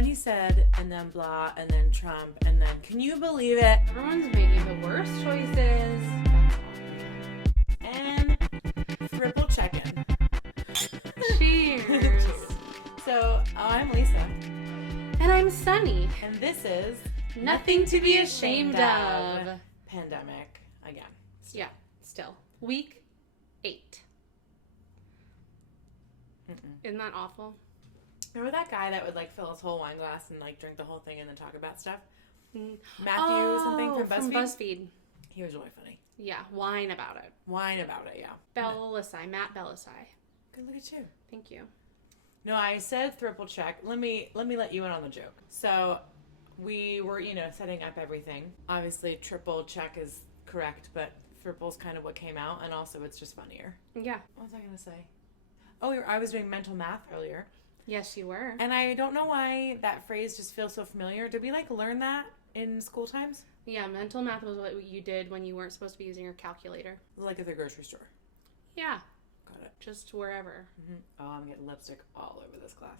then he said, and then blah, and then Trump, and then, can you believe it? Everyone's making the worst choices. And triple check-in. Cheers. Cheers. So, I'm Lisa. And I'm Sunny. And this is Nothing to be ashamed of. Pandemic again. Yeah, still. Week 8. Isn't that awful? Remember that guy that would like fill his whole wine glass and like drink the whole thing and then talk about stuff? Mm. Matthew something from BuzzFeed? From BuzzFeed. He was really funny. Yeah, whine about it. Whine about it, yeah. Matt Belisai. Good look at you. Thank you. No, I said triple check. Let me let you in on the joke. So we were, setting up everything. Obviously, triple check is correct, but triple's kind of what came out, and also it's just funnier. Yeah. What was I going to say? Oh, I was doing mental math earlier. Yes, you were. And I don't know why that phrase just feels so familiar. Did we, learn that in school times? Yeah, mental math was what you did when you weren't supposed to be using your calculator. Like at the grocery store. Yeah. Got it. Just wherever. Mm-hmm. Oh, I'm getting lipstick all over this glass.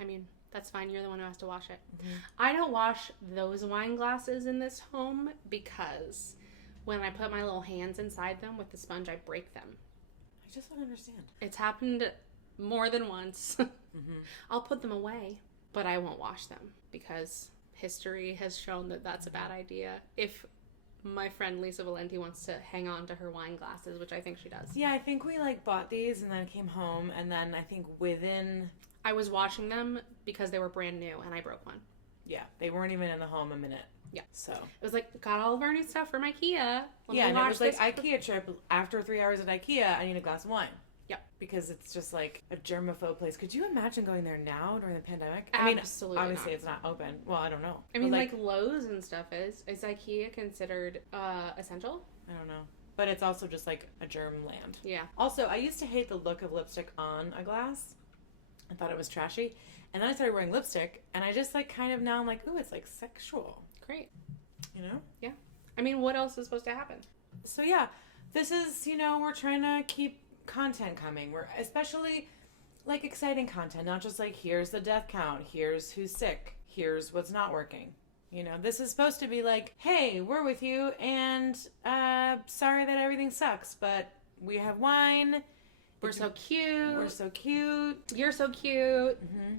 I mean, that's fine. You're the one who has to wash it. Mm-hmm. I don't wash those wine glasses in this home because when I put my little hands inside them with the sponge, I break them. I just don't understand. It's happened more than once. Mm-hmm. I'll put them away, but I won't wash them because history has shown that that's a bad idea. If my friend Lisa Valenti wants to hang on to her wine glasses, which I think she does. Yeah, I think we bought these and then came home, and then I think I was washing them because they were brand new and I broke one. Yeah, they weren't even in the home a minute. Yeah. So. It was like, got all of our new stuff from IKEA. And it was IKEA trip. After 3 hours at IKEA, I need a glass of wine. Yep. Because it's just like a germaphobe place. Could you imagine going there now during the pandemic? Absolutely obviously not. It's not open. Well, I don't know. I mean, like Lowe's and stuff is. Is IKEA considered essential? I don't know. But it's also just like a germ land. Yeah. Also, I used to hate the look of lipstick on a glass. I thought it was trashy. And then I started wearing lipstick, and I just kind of now I'm like, ooh, it's sexual. Great. You know? Yeah. I mean, what else is supposed to happen? So yeah, this is, we're trying to keep content coming. We're especially exciting content, not just here's the death count, here's who's sick, here's what's not working. This is supposed to be hey, we're with you, and sorry that everything sucks, but we have wine. We're so cute. We're so cute. You're so cute. Mm-hmm.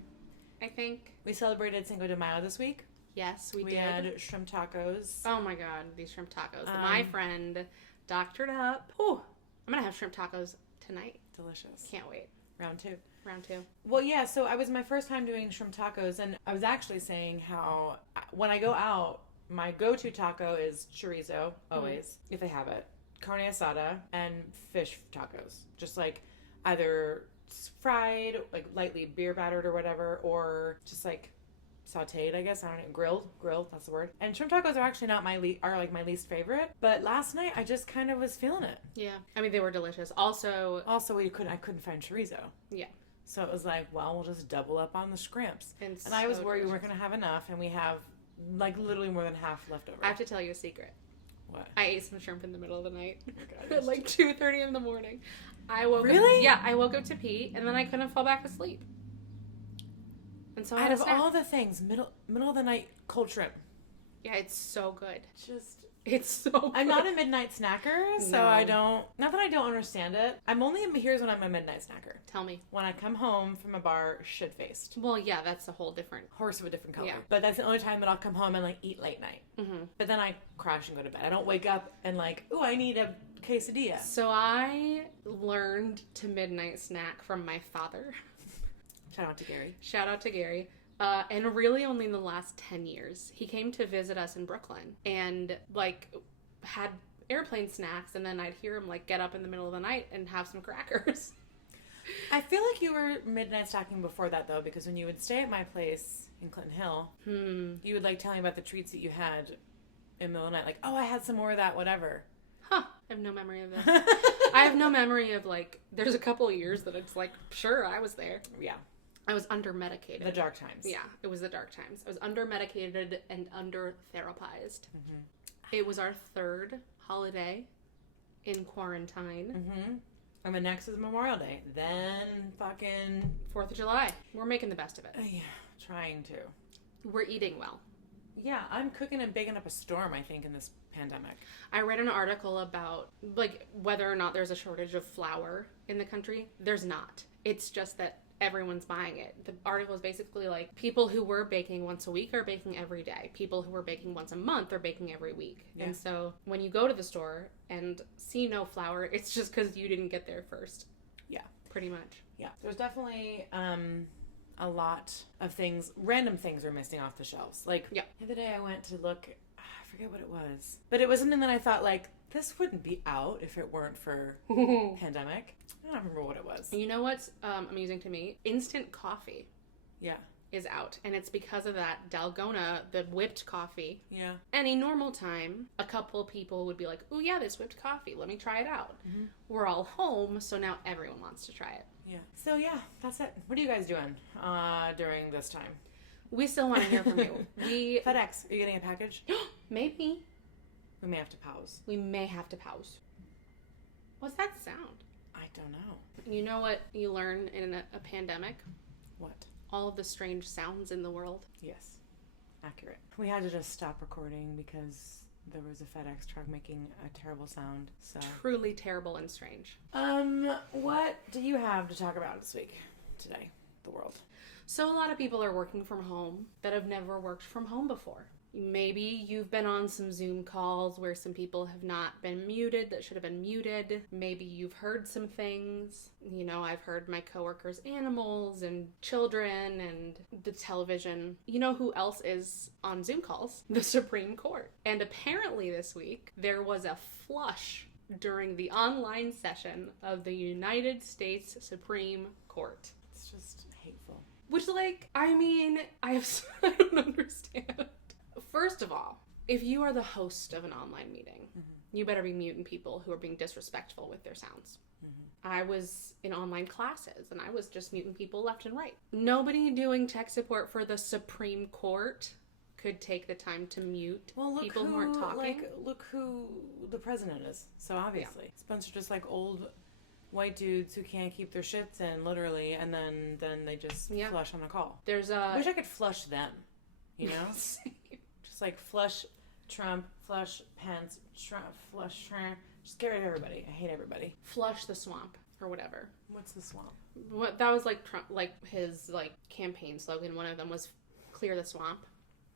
I think. We celebrated Cinco de Mayo this week. Yes, we did. We had shrimp tacos. Oh my god, these shrimp tacos. My friend doctored up. Ooh, I'm going to have shrimp tacos tonight. Delicious. Can't wait. Round two. Well, yeah, so I was my first time doing shrimp tacos, and I was actually saying how when I go out, my go-to taco is chorizo, always, if they have it, carne asada, and fish tacos. Just either fried, lightly beer battered or whatever, or just sauteed, I guess. I don't know, grilled, that's the word. And shrimp tacos are actually not my least favorite, but last night I just kind of was feeling it. Yeah. I mean, they were delicious. Also I couldn't find chorizo. Yeah. So it was we'll just double up on the scrimps. And so I was worried delicious. we weren't going to have enough, and we have literally more than half left over. I have to tell you a secret. What? I ate some shrimp in the middle of the night. Oh God, At 2:30 in the morning. I woke Really? up. Yeah, I woke up to pee, and then I couldn't fall back asleep. And so Out of all the things, middle of the night cold shrimp. Yeah, it's so good. It's so good. I'm not a midnight snacker, so No. I don't. Not that I don't understand it. Here's when I'm a midnight snacker. Tell me. When I come home from a bar, shit faced. Well, yeah, that's a whole different. Horse of a different color. Yeah. But that's the only time that I'll come home and eat late night. Mm-hmm. But then I crash and go to bed. I don't wake up and ooh, I need a quesadilla. So I learned to midnight snack from my father. Shout out to Gary. And really only in the last 10 years. He came to visit us in Brooklyn and had airplane snacks, and then I'd hear him get up in the middle of the night and have some crackers. I feel like you were midnight snacking before that though, because when you would stay at my place in Clinton Hill, you would tell me about the treats that you had in the middle of the night. Oh, I had some more of that, whatever. Huh. I have no memory of this. I have no memory of there's a couple of years that it's sure, I was there. Yeah. I was under-medicated. The dark times. Yeah, it was the dark times. I was under-medicated and under-therapized. Mm-hmm. It was our third holiday in quarantine. Mm-hmm. And the next is Memorial Day. Then fucking 4th of July. We're making the best of it. Yeah, Trying to. We're eating well. Yeah, I'm cooking and baking up a storm, I think, in this pandemic. I read an article about, like, whether or not there's a shortage of flour in the country. There's not. It's just that everyone's buying it. The article is basically like, people who were baking once a week are baking every day. People who were baking once a month are baking every week. Yeah. And so when you go to the store and see no flour, it's just because you didn't get there first. Yeah. Pretty much. Yeah. There's definitely a lot of things, random things are missing off the shelves. Like, the other day I went to look, I forget what it was, but it was something that I thought, like, this wouldn't be out if it weren't for pandemic. I don't remember what it was. You know what's amusing to me? Instant coffee. Yeah. Is out. And it's because of that Dalgona, the whipped coffee. Yeah. Any normal time, a couple people would be like, oh yeah, this whipped coffee, let me try it out. Mm-hmm. We're all home, so now everyone wants to try it. Yeah. So yeah, that's it. What are you guys doing during this time? We still want to hear from you. FedEx, are you getting a package? Maybe. We may have to pause. We may have to pause. What's that sound? I don't know. You know what you learn in a pandemic? What? All of the strange sounds in the world. Yes. Accurate. We had to just stop recording because there was a FedEx truck making a terrible sound. So truly terrible and strange. What do you have to talk about this week? Today? The world. So a lot of people are working from home that have never worked from home before. Maybe you've been on some Zoom calls where some people have not been muted that should have been muted. Maybe you've heard some things. You know, I've heard my coworkers' animals and children and the television. You know who else is on Zoom calls? The Supreme Court. And apparently this week, there was a flush during the online session of the United States Supreme Court. It's just hateful. Which, like, I mean, I don't understand. First of all, if you are the host of an online meeting, you better be muting people who are being disrespectful with their sounds. I was in online classes, and I was just muting people left and right. Nobody doing tech support for the Supreme Court could take the time to mute people who aren't talking. Like, look who the president is. So obviously. It's a bunch of just, like, old white dudes who can't keep their shits in, literally, and then they just flush on a call. I wish I could flush them, you know? Just like flush Trump, flush Pence, flush Trump. Just get rid of everybody. I hate everybody. Flush the swamp or whatever. What's the swamp? What that was like Trump, like his like campaign slogan. One of them was "Clear the swamp."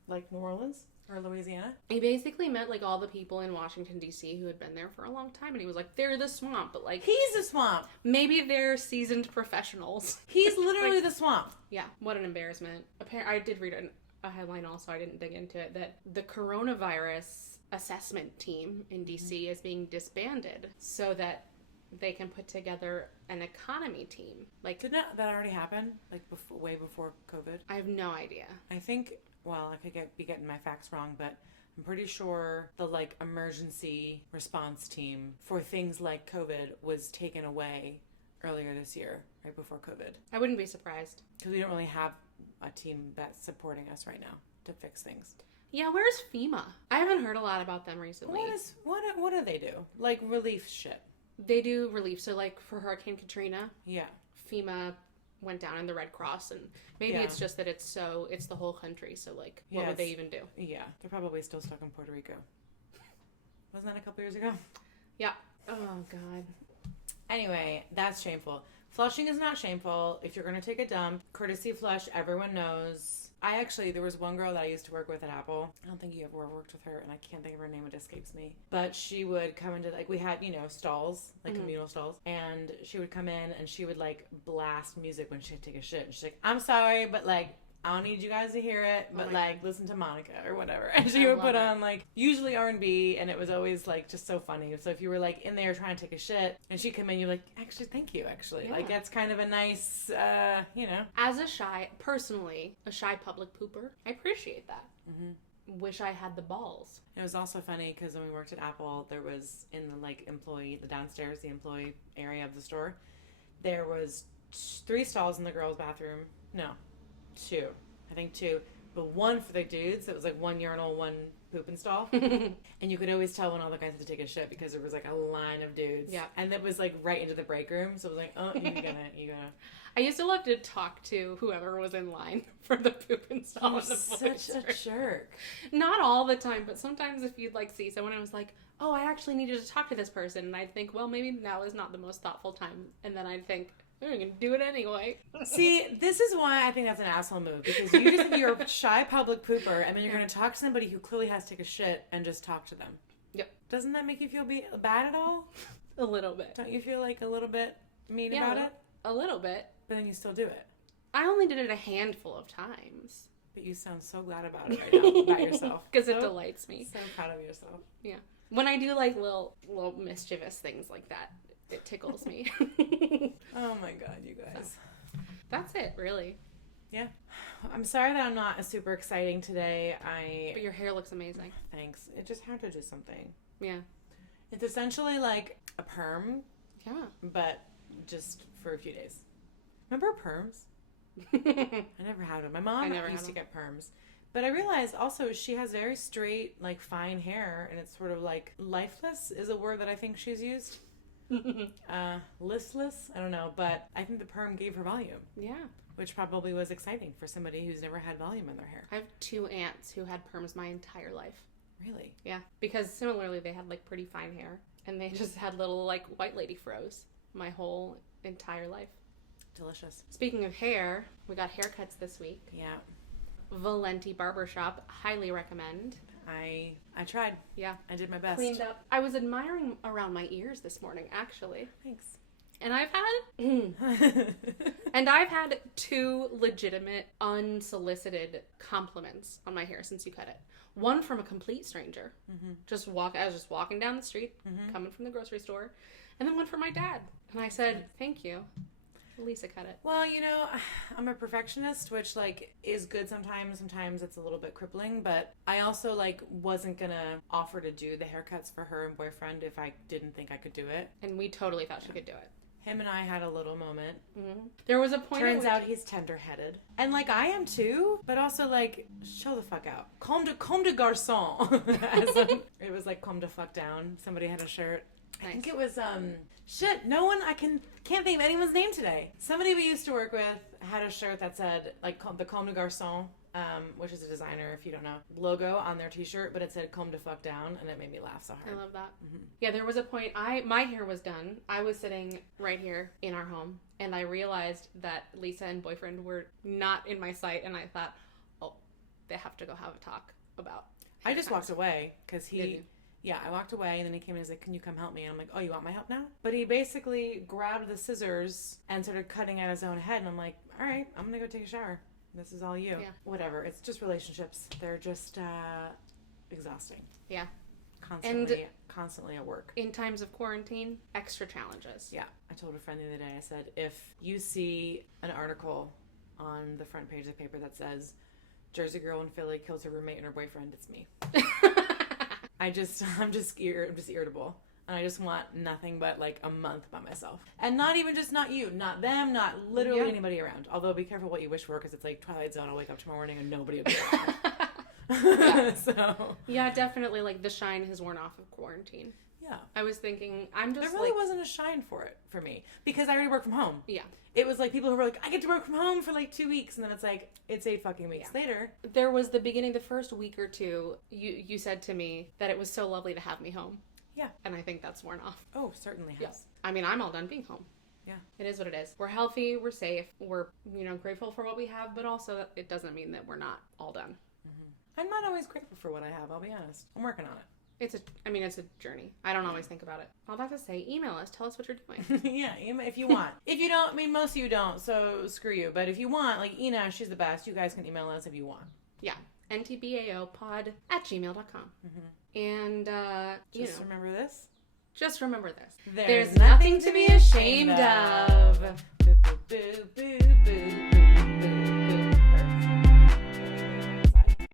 Like New Orleans or Louisiana? He basically meant like all the people in Washington D.C. who had been there for a long time, and he was like, "They're the swamp," but like he's the swamp. Maybe they're seasoned professionals. He's literally the swamp. Yeah. What an embarrassment. I did read a headline also, I didn't dig into it, that the coronavirus assessment team in DC is being disbanded so that they can put together an economy team. Like, didn't that already happen? Like way before COVID? I have no idea. I think, well, I could be getting my facts wrong, but I'm pretty sure the like emergency response team for things like COVID was taken away earlier this year, right before COVID. I wouldn't be surprised. Because we don't really have a team that's supporting us right now to fix things. Yeah, where's FEMA? I haven't heard a lot about them recently. What do they do? Like relief shit. They do relief. So like for Hurricane Katrina, FEMA went down in the Red Cross, and maybe it's just that it's the whole country. So like, what would they even do? Yeah, they're probably still stuck in Puerto Rico. Wasn't that a couple years ago? Yeah. Oh God. Anyway, that's shameful. Flushing is not shameful. If you're going to take a dump, courtesy flush, everyone knows. There was one girl that I used to work with at Apple. I don't think you ever worked with her, and I can't think of her name, it escapes me. But she would come into, like, we had, stalls, like communal stalls, and she would come in and she would, like, blast music when she'd take a shit. And she's like, I'm sorry, but, like, I don't need you guys to hear it, but like listen to Monica or whatever. And she would put on like usually R&B, and it was always like just so funny. So if you were like in there trying to take a shit and she'd come in, you're like, actually, thank you. Actually, like that's kind of a nice, As a shy public pooper, I appreciate that. Mm-hmm. Wish I had the balls. It was also funny because when we worked at Apple, there was in the the downstairs, the employee area of the store, there was 3 stalls in the girls' bathroom. No. 2. I think 2. but one for the dudes. It was like one urinal, one poop and stall. And you could always tell when all the guys had to take a shit because there was like a line of dudes. Yeah. And it was like right into the break room. So it was like, oh, you're gonna. I used to love to talk to whoever was in line for the poop and stall. Such a jerk. Not all the time, but sometimes if you'd like see someone and was like, oh, I actually needed to talk to this person, and I'd think, well, maybe now is not the most thoughtful time, and then I'd think, I'm gonna do it anyway. See, this is why I think that's an asshole move, because you're a shy public pooper, and then you're gonna talk to somebody who clearly has to take a shit and just talk to them. Yep. Doesn't that make you feel bad at all? A little bit. Don't you feel like a little bit mean about it? A little bit. But then you still do it. I only did it a handful of times. But you sound so glad about it right now, about yourself. Because it delights me. So proud of yourself. Yeah. When I do like little mischievous things like that, it tickles me. Oh my god, you guys. So, that's it, really. Yeah. I'm sorry that I'm not super exciting today. But your hair looks amazing. Thanks. It just had to do something. Yeah. It's essentially like a perm. Yeah. But just for a few days. Remember perms? I never had them. My mom used to get perms. But I realized also she has very straight, like fine hair, and it's sort of like lifeless is a word that I think she's used. Listless? I don't know, but I think the perm gave her volume. Yeah. Which probably was exciting for somebody who's never had volume in their hair. I have 2 aunts who had perms my entire life. Really? Yeah. Because similarly, they had like pretty fine hair, and they just had little like white lady froze my whole entire life. Delicious. Speaking of hair, we got haircuts this week. Yeah. Valenti Barbershop, highly recommend. I tried. Yeah. I did my best. Cleaned up. I was admiring around my ears this morning, actually. Thanks. And I've had 2 legitimate, unsolicited compliments on my hair since you cut it. One from a complete stranger. Mm-hmm. I was just walking down the street, coming from the grocery store, and then one from my dad. And I said, thank you. Lisa cut it. Well, you know, I'm a perfectionist, which like is good sometimes. Sometimes it's a little bit crippling, but I also like wasn't gonna offer to do the haircuts for her and boyfriend if I didn't think I could do it. And we totally thought she could do it. Him and I had a little moment. Mm-hmm. There was a point. Turns out he's tender-headed, and like I am too, but also like chill the fuck out. Comme de garçon. It was like comme de fuck down. Somebody had a shirt. Nice. I think it was shit. No one. Can't think of anyone's name today. Somebody we used to work with had a shirt that said like the Comme de Garçon, which is a designer if you don't know, logo on their t-shirt, but it said Comme de fuck down, and it made me laugh so hard. I love that. Mm-hmm. Yeah, there was a point. My hair was done. I was sitting right here in our home, and I realized that Lisa and boyfriend were not in my sight, and I thought, oh, they have to go have a talk about. I just walked away because he. Yeah, I walked away, and then he came in and was like, can you come help me? And I'm like, oh, you want my help now? But he basically grabbed the scissors and started cutting at his own head, and I'm like, all right, I'm going to go take a shower. This is all you. Yeah. Whatever. It's just relationships. They're just exhausting. Yeah. Constantly at work. In times of quarantine, extra challenges. Yeah. I told a friend the other day, I said, if you see an article on the front page of the paper that says, Jersey girl in Philly kills her roommate and her boyfriend, it's me. I'm just irritable. And I just want nothing but like a month by myself. And not even just not you, not them, not literally anybody around. Although be careful what you wish for because it's like Twilight Zone. I'll wake up tomorrow morning and nobody will be around. So. Yeah, definitely like the shine has worn off of quarantine. Yeah. I was thinking, there really wasn't a shine for it for me because I already work from home. Yeah. It was like people who were like, I get to work from home for like 2 weeks, and then it's like, it's 8 fucking weeks later. There was the beginning, the first week or two, you said to me that it was so lovely to have me home. Yeah. And I think that's worn off. Oh, certainly has. Yeah. I mean, I'm all done being home. Yeah. It is what it is. We're healthy, we're safe, we're, grateful for what we have, but also it doesn't mean that we're not all done. Mm-hmm. I'm not always grateful for what I have, I'll be honest. I'm working on it. It's a journey. I don't always think about it. All that to say, email us. Tell us what you're doing. Yeah, if you want. If you don't, most of you don't, so screw you. But if you want, like Ina, she's the best. You guys can email us if you want. Yeah. NTBAOpod@gmail.com. Mm-hmm. And, remember this. Just remember this. There's nothing to be ashamed of.